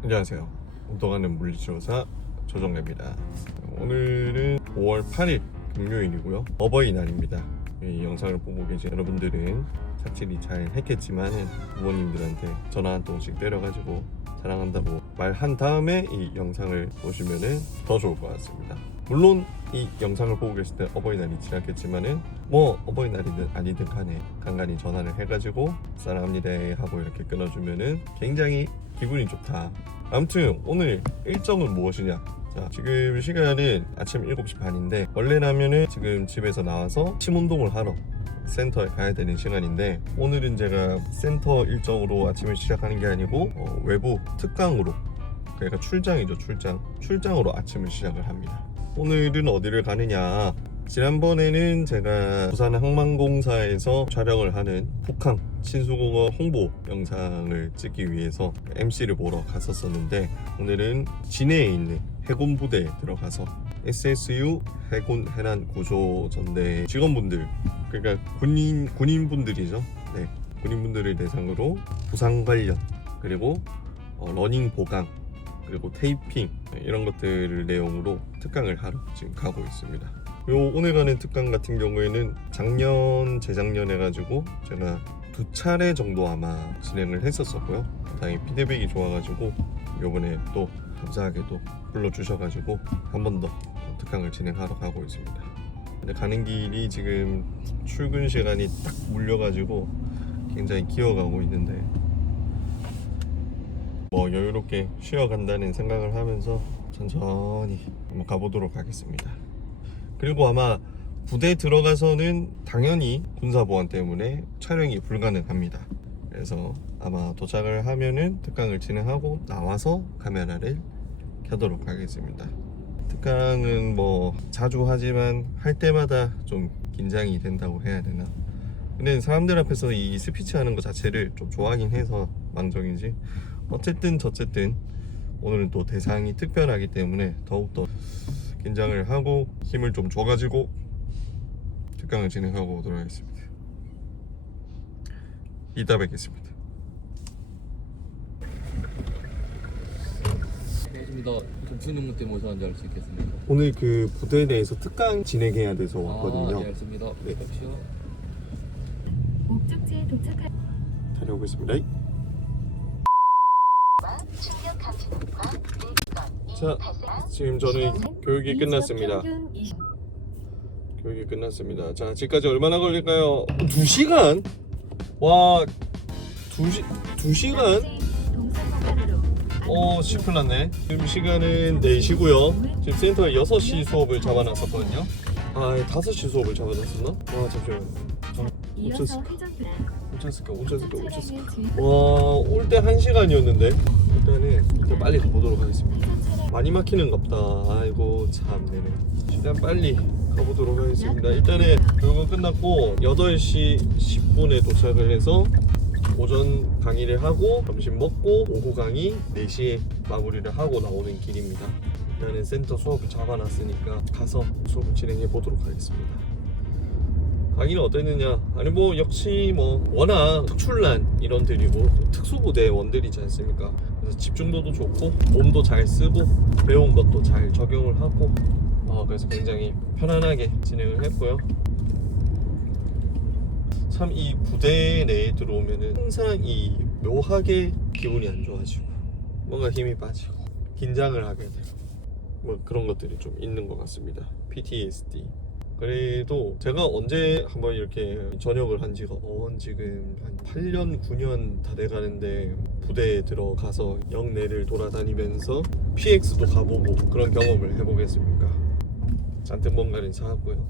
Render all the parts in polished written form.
안녕하세요. 운동하는 물리치료사 조정래입니다. 오늘은 5월 8일 금요일이고요. 어버이날입니다. 이 영상을 보고 계신 여러분들은 삭제를 잘 했겠지만 부모님들한테 전화 한 통씩 때려가지고 사랑한다고 말한 다음에 이 영상을 보시면 더 좋을 것 같습니다. 물론 이 영상을 보고 계실 때 어버이날이 지났겠지만은 뭐 어버이날이든 아니든 간에 간간히 전화를 해가지고 사랑합니다 하고 이렇게 끊어주면은 굉장히 기분이 좋다. 아무튼 오늘 일정은 무엇이냐? 자, 지금 시간은 아침 7시 반인데 원래라면은 지금 집에서 나와서 침 운동을 하러 센터에 가야 되는 시간인데 오늘은 제가 센터 일정으로 아침을 시작하는 게 아니고 외부 특강으로, 그러니까 출장이죠. 출장으로 아침을 시작을 합니다. 오늘은 어디를 가느냐? 지난번에는 제가 부산 항만공사에서 촬영을 하는 북항 친수공업 홍보 영상을 찍기 위해서 MC를 보러 갔었는데 오늘은 진해에 있는 해군 부대에 들어가서 SSU 해군 해난 구조전대 직원분들, 그러니까 군인분들이죠. 네, 군인분들을 대상으로 부상 관련, 그리고 러닝 보강, 그리고 테이핑 이런 것들을 내용으로 특강을 하러 지금 가고 있습니다. 요 오늘 가는 특강 같은 경우에는 작년, 재작년 해가지고 제가 2차례 정도 아마 진행을 했었었고요. 다행히 피드백이 좋아가지고 요번에 또 감사하게도 불러주셔가지고 한 번 더 특강을 진행하러 가고 있습니다. 근데 가는 길이 지금 출근 시간이 딱 물려가지고 굉장히 기어가고 있는데 뭐 여유롭게 쉬어간다는 생각을 하면서 천천히 한번 가보도록 하겠습니다. 그리고 아마 부대에 들어가서는 당연히 군사보안 때문에 촬영이 불가능합니다. 그래서 아마 도착을 하면은 특강을 진행하고 나와서 카메라를 켜도록 하겠습니다. 특강은 뭐 자주 하지만 할 때마다 좀 긴장이 된다고 해야 되나? 근데 사람들 앞에서 이 스피치 하는 것 자체를 좀 좋아하긴 해서 망정이지, 어쨌든 저쨌든 오늘은 또 대상이 특별하기 때문에 더욱더 긴장을 하고 힘을 좀 줘가지고 특강을 진행하고 오도록 하겠습니다. 이따 뵙겠습니다. 반갑습니다. 무슨 임무 때문에 오셨는지 알 수 있겠습니까? 오늘 그 부대 내에서 특강 진행해야 돼서 왔거든요. 네, 알겠습니다. 네. 잠시요. 목적지에 도착할 다녀오겠습니다. 자, 지금 저는 교육이 끝났습니다. 교육이 끝났습니다. 자, 지금까지 얼마나 걸릴까요? 2시간? 와, 2시간? 큰일 났네. 지금 시간은 4시고요. 지금 센터에 6시 수업을 잡아놨었거든요. 5시 수업을 잡아놨었나? 와, 잠시만요. 오쳤을까? 와, 올 때 1시간이었는데 일단은 빨리 가보도록 하겠습니다. 많이 막히는갑다. 아이고 참네. 일단 빨리 가보도록 하겠습니다. 일단은 교육은 끝났고 8시 10분에 도착을 해서 오전 강의를 하고 점심 먹고 오후 강의 4시에 마무리를 하고 나오는 길입니다. 일단은 센터 수업을 잡아놨으니까 가서 수업을 진행해 보도록 하겠습니다. 강의는 어땠느냐? 아니 뭐 역시 뭐 워낙 특출난 인원들이고 또 특수부대 원들이지 않습니까? 그래서 집중도도 좋고 몸도 잘 쓰고 배운 것도 잘 적용을 하고 그래서 굉장히 편안하게 진행을 했고요. 참 이 부대 내에 들어오면은 항상 이 묘하게 기분이 안 좋아지고 뭔가 힘이 빠지고 긴장을 하게 되고 뭐 그런 것들이 좀 있는 것 같습니다. PTSD. 그래도 제가 언제 한번 이렇게 전역을 한 지가 지금 한 8년 9년 다 돼가는데 부대에 들어가서 영내를 돌아다니면서 PX도 가보고 그런 경험을 해보겠습니까? 잔뜩 뭔가를 사왔고요.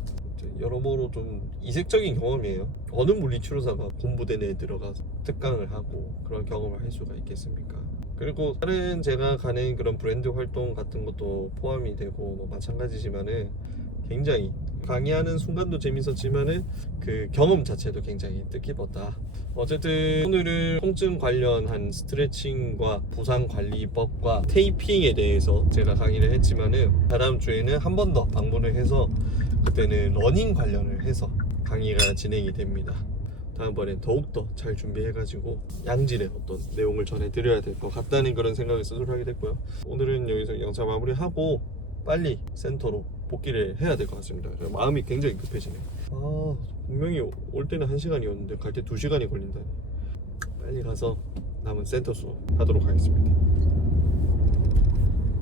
여러모로 좀 이색적인 경험이에요. 어느 물리치료사가 군부대 내에 들어가서 특강을 하고 그런 경험을 할 수가 있겠습니까? 그리고 다른 제가 가는 그런 브랜드 활동 같은 것도 포함이 되고 뭐 마찬가지지만은 굉장히 강의하는 순간도 재밌었지만은 그 경험 자체도 굉장히 뜻깊었다. 어쨌든 오늘은 통증 관련한 스트레칭과 부상관리법과 테이핑에 대해서 제가 강의를 했지만은 다다음 주에는 한 번 더 방문을 해서 그때는 러닝 관련을 해서 강의가 진행이 됩니다. 다음번엔 더욱더 잘 준비해가지고 양질의 어떤 내용을 전해드려야 될 것 같다는 그런 생각을 스스로 하게 됐고요. 오늘은 여기서 영상 마무리하고 빨리 센터로 복귀를 해야 될 것 같습니다. 마음이 굉장히 급해지네요. 분명히 올 때는 1시간이었는데 갈 때 2시간이 걸린다. 빨리 가서 남은 센터 수업 하도록 하겠습니다.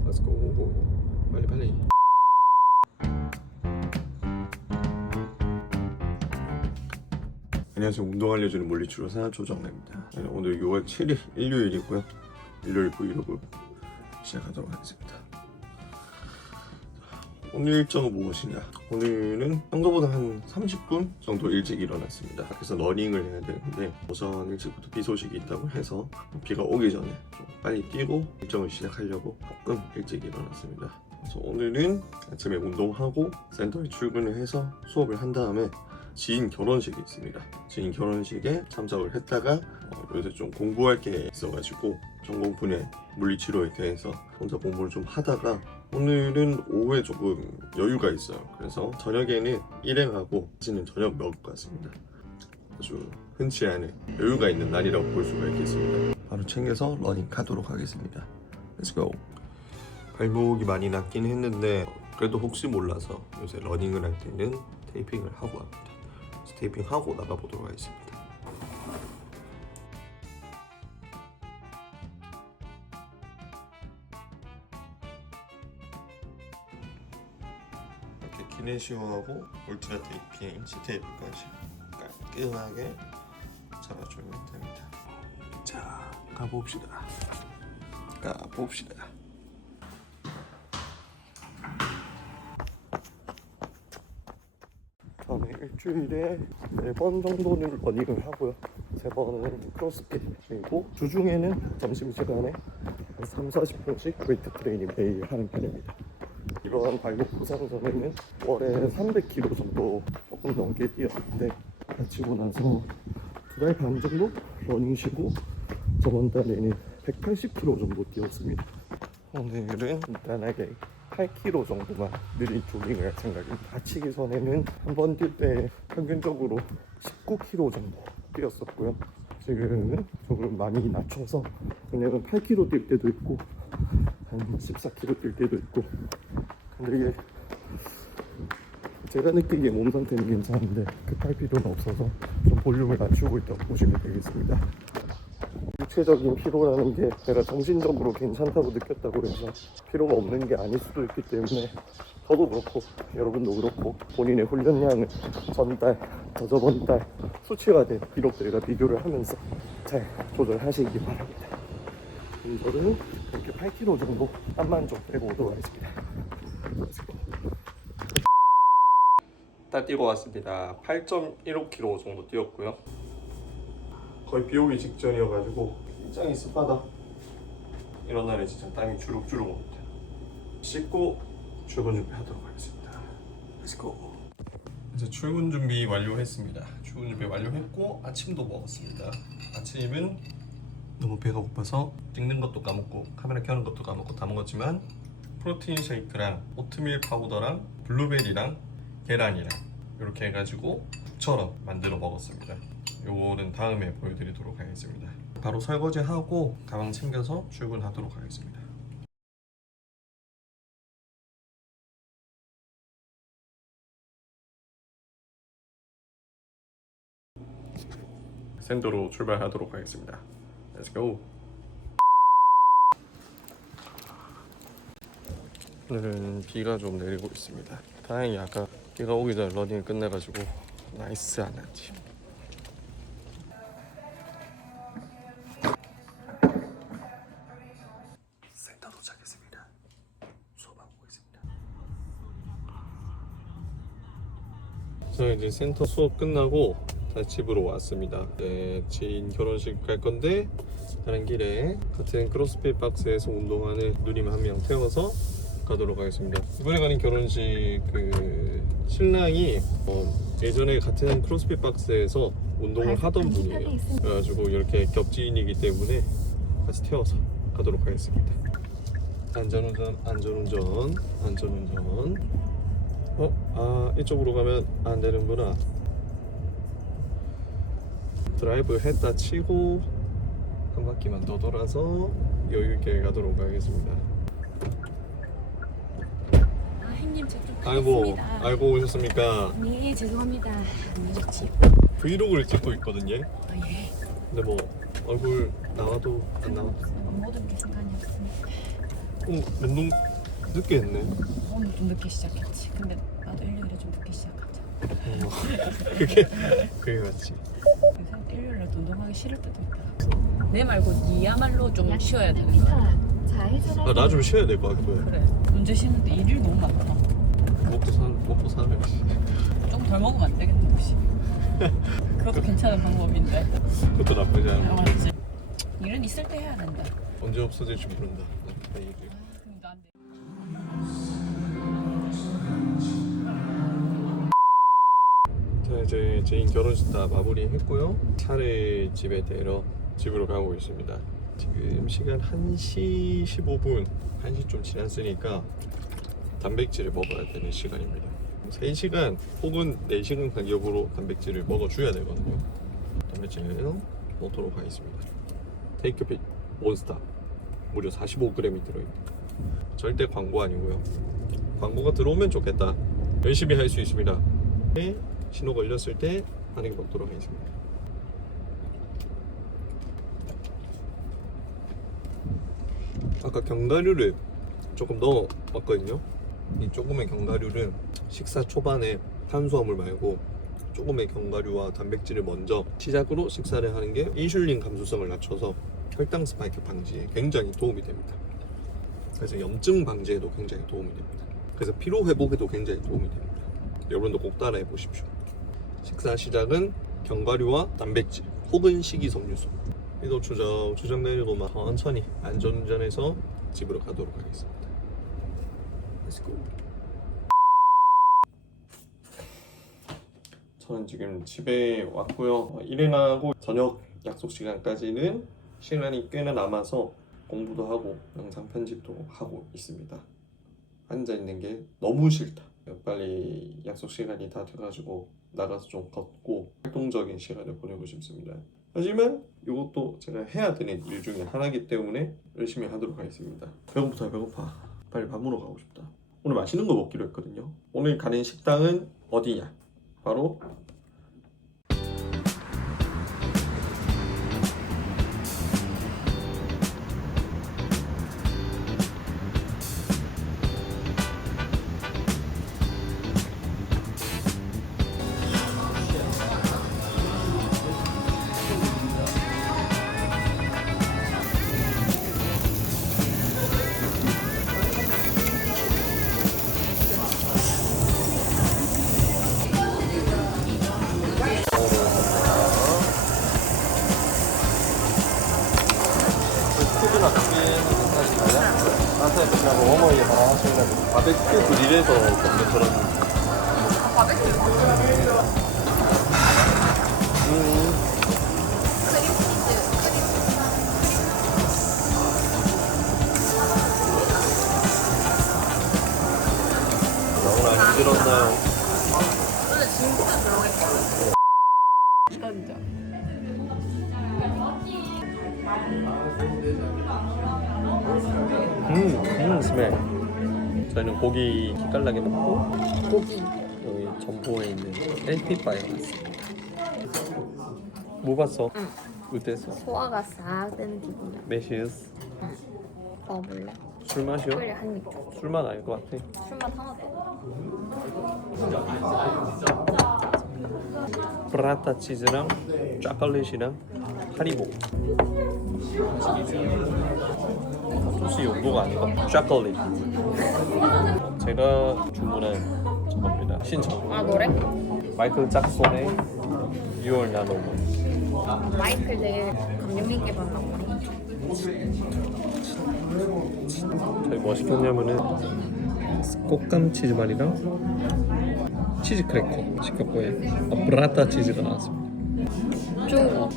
Let's go. 빨리. 안녕하세요. 운동 알려주는 물리치료사 조정래입니다. 오늘 6월 7일 일요일이고요. 일요일 브이로그 시작하도록 하겠습니다. 오늘 일정은 무엇이냐? 오늘은 평소보다 한 30분 정도 일찍 일어났습니다. 그래서 러닝을 해야 되는데 오전 일찍부터 비 소식이 있다고 해서 비가 오기 전에 좀 빨리 뛰고 일정을 시작하려고 조금 일찍 일어났습니다. 그래서 오늘은 아침에 운동하고 센터에 출근을 해서 수업을 한 다음에 지인 결혼식이 있습니다. 지인 결혼식에 참석을 했다가 요새 좀 공부할 게 있어가지고 전공분야 물리치료에 대해서 혼자 공부를 좀 하다가 오늘은 오후에 조금 여유가 있어요. 그래서 저녁에는 일행하고 맛있는 저녁 먹을 것 같습니다. 아주 흔치 않은 여유가 있는 날이라고 볼 수가 있겠습니다. 바로 챙겨서 러닝 가도록 하겠습니다. Let's go. 발목이 많이 낫긴 했는데 그래도 혹시 몰라서 요새 러닝을 할 때는 테이핑을 하고 합니다. 테이핑하고 나가보도록 하겠습니다. 이렇게 기내시오하고 울트라 테이핑, C테이프까지 깔끔하게 잡아주면 됩니다. 자, 가봅시다. 저는 일주일에 4번 정도는 러닝을 하고요. 3번은 크로스핏, 그리고 주중에는 점심시간에 3-40분씩 웨이트 트레이닝 매일 하는 편입니다. 이번 발목 부상 전에는 월에 300km 정도 조금 넘게 뛰었는데 다치고 나서 2달 반 정도 러닝 쉬고 저번 달에는 180km 정도 뛰었습니다. 오늘은 간단하게 8km 정도만 느린 조깅을 할 생각입니다. 다치기 전에는 한 번 뛸 때 평균적으로 19km 정도 뛰었었고요. 지금은 조금 많이 낮춰서 그냥 8km 뛸 때도 있고 한 14km 뛸 때도 있고, 근데 이게 제가 느끼기에 몸 상태는 괜찮은데 급할 필요는 없어서 좀 볼륨을 낮추고 있다고 보시면 되겠습니다. 육체적인 피로라는 게 제가 정신적으로 괜찮다고 느꼈다고 해서 피로가 없는 게 아닐 수도 있기 때문에 저도 그렇고 여러분도 그렇고 본인의 훈련량을 전달, 저번 달 수치화된 기록들과 비교를 하면서 잘 조절하시기 바랍니다. 저는 이렇게 8kg 정도 땀만 좀 빼고 오도록 하겠습니다. 딱 뛰고 왔습니다. 8.15km 정도 뛰었고요. 거의 비 오기 직전이어가지고 굉장히 습하다. 이런 날에 진짜 땀이 주룩주룩 옵니다. 씻고 출근 준비하도록 하겠습니다. Let's go. 이제 출근 준비 완료했습니다. 출근 준비 완료했고 아침도 먹었습니다. 아침은 너무 배가 고파서 찍는 것도 까먹고 카메라 켜는 것도 까먹고 다 먹었지만 프로테인 쉐이크랑 오트밀 파우더랑 블루베리랑 계란이랑 이렇게 해가지고 국처럼 만들어 먹었습니다. 요거는 다음에 보여드리도록 하겠습니다. 바로 설거지하고 가방 챙겨서 출근하도록 하겠습니다. 센터로 출발하도록 하겠습니다. Let's go. 오늘은 비가 좀 내리고 있습니다. 다행히 아까 비가 오기 전에 러닝을 끝내가지고 나이스한 아침. 센터 도착했습니다. 수업하고 있습니다. 저 이제 센터 수업 끝나고 다시 집으로 왔습니다. 네, 지인 결혼식 갈 건데 가는 길에 같은 크로스핏 박스에서 운동하는 누님 한 명 태워서 가도록 하겠습니다. 이번에 가는 결혼식 신랑이 예전에 같은 크로스핏 박스에서 운동을 하던 분이에요. 그래가지고 이렇게 겹지인이기 때문에 같이 태워서 가도록 하겠습니다. 안전운전. 이쪽으로 가면 안 되는구나. 드라이브 했다 치고 한 바퀴만 더 돌아서 여유 있게 가도록 하겠습니다. 아, 형님 저 좀 아이고 가겠습니다. 알고 오셨습니까? 네, 죄송합니다. 안 늦었지? 브이로그를 찍고 있거든요. 예. 근데 뭐 얼굴 나와도 안 나와도 모든 게 상관이 없습니다. 운동 늦게 했네. 오늘 좀 늦게 시작했지. 근데 나도 일요일에 좀 늦게 시작하자. 그게 맞지. 요새 일요일에 운동하기 싫을 때도 있다. 내 말고 니야말로 좀 쉬어야 되는 거야. 나 좀 쉬어야 될 것 같아. 그래. 문제 쉬는데 일이 너무 많다. 먹고 사는 거지. 좀 덜 먹으면 안 되겠네 혹시. 그것도 괜찮은 방법인데. 그것도 나쁘지 않아. 맞지. 일은 있을 때 해야 된다. 언제 없어질지 모른다. 나 얘기. 그러니까 안 돼. 자 이제 제인 결혼식 다 마무리했고요. 차를 집에 대러 집으로 가고 있습니다. 지금 시간 1시 15분 1시 좀 지났으니까 단백질을 먹어야 되는 시간입니다. 3시간 혹은 4시간 간격으로 단백질을 먹어줘야 되거든요. 단백질을 먹도록 하겠습니다. 테이크핏 몬스타 무려 45g이 들어있다. 절대 광고 아니고요. 광고가 들어오면 좋겠다. 열심히 할 수 있습니다. 신호 걸렸을 때 하는 게 먹도록 하겠습니다. 아까 견과류를 조금 넣어봤거든요. 이 조금의 견과류를 식사 초반에 탄수화물 말고 조금의 견과류와 단백질을 먼저 시작으로 식사를 하는 게 인슐린 감수성을 낮춰서 혈당 스파이크 방지에 굉장히 도움이 됩니다. 그래서 염증 방지에도 굉장히 도움이 됩니다. 그래서 피로 회복에도 굉장히 도움이 됩니다. 여러분도 꼭 따라해 보십시오. 식사 시작은 견과류와 단백질 혹은 식이섬유소. 이도 주정 내리고만 천천히 안전운전해서 집으로 가도록 하겠습니다. Let's go. 저는 지금 집에 왔고요. 일어나고 저녁 약속 시간까지는 시간이 꽤나 남아서 공부도 하고 영상 편집도 하고 있습니다. 앉아 있는 게 너무 싫다. 빨리 약속 시간이 다 돼가지고 나가서 좀 걷고 활동적인 시간을 보내고 싶습니다. 하지만 이것도 제가 해야 되는 일 중에 하나이기 때문에 열심히 하도록 하겠습니다. 배고파. 빨리 밥 먹으러 가고 싶다. 오늘 맛있는 거 먹기로 했거든요. 오늘 가는 식당은 어디냐? 바로 스티브나 커피는 괜찮으신가요? 나한테 그냥 어머니에 바라하시는 바베큐 그릴에서 먹는 그런 너무 안 힘들었나요? 진짜. 스멜. 저희는 고기 기깔나게 먹고 고기. 여기 점포에 있는 LP바에 왔습니다. 뭐 봤어? 응. 어땠어? 소화가 싹 되는 기분이야. 메시스 먹어볼래? 술 마셔? 그래 한입 줘. 술만 아닐 것 같아. 술맛 하나도. 브라타 치즈랑 초콜릿이랑 하리보. 소스 용도가 아니고 초콜릿. 제가 주문한 저겁니다. 신청. 아 노래? 마이클 잭슨의 You Are Not Alone. 마이클 되게 감명 깊게 봤나 보네. 저희 뭐 시켰냐면은 꽃감 치즈말이랑 치즈 크래커 시켰고요. 브라타 치즈가 나왔습니다. 쭉.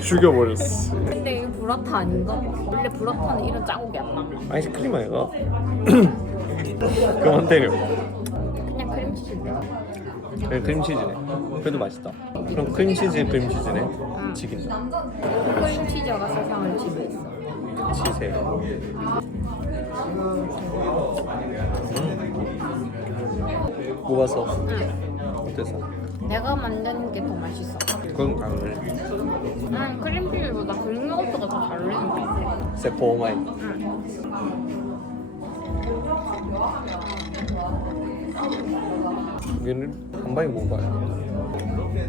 죽여버렸어. 근데 이게 브라타 아닌가? 원래 브라타는 이런 자국이 안 나. 아이스크림 아이가? 그만 때려. 그냥 크림치즈인데. 그냥 크림치즈네. 그래도 맛있다. 그럼 크림치즈네. 지긴다. 크림치즈가 세상을 지배했어. 치세. 먹어서 어땠어? 내가 만드는 게 더 맛있어. 그건 다르네. 크림치즈보다 긁는 것보다 더 잘 어울리는 것 같아. 새콤하이. 얘는 한 방에 먹어봐요.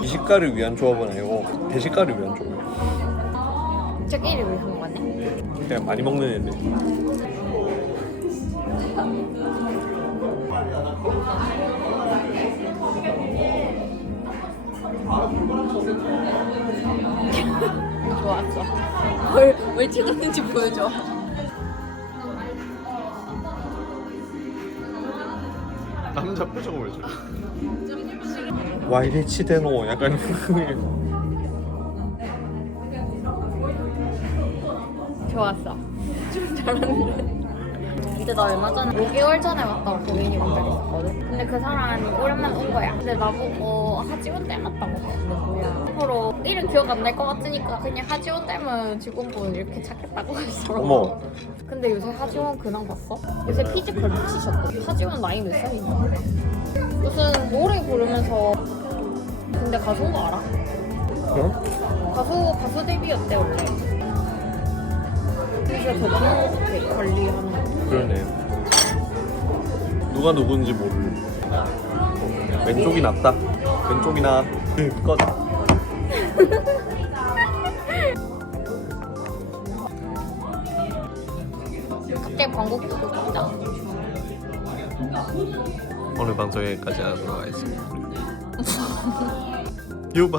미식가를 위한 조합은 아니고 대식가를 위한 조합. 저기를 왜 한 거네? 그냥 많이 먹는 애들. 좋았어. 뭘 튀겼는지 보여줘. 남자 표정을 왜 저래? 와 이래 치대노 약간 좋았어. 좀 잘하는데. 근데 나 얼마 전에 5개월 전에 왔다고 고민이 온 적이 있었거든. 근데 그 사람이 오랜만에 온 거야. 근데 나보고 하지원 닮았다고 했는데 뭐야. 서로 이름 기억 안 날 것 같으니까 그냥 하지원 닮은 직원분 이렇게 찾겠다고 했어. 어머. 근데 요새 하지원 근황 봤어? 요새 피지컬 미치셨대. 하지원 나이 몇 살인가? 무슨 노래 부르면서 근데 가수인 거 알아? 어? 가수 데뷔였대 원래. 요새 대단한 것 관리하는 거. 그러네. 누가 누군지 모를. 왼쪽이 낫다. 왼쪽이 나. 꺼. 갑자기 광고 끄고 싶다. 오늘 방송 여기까지 하도록 하겠습니다. 유바.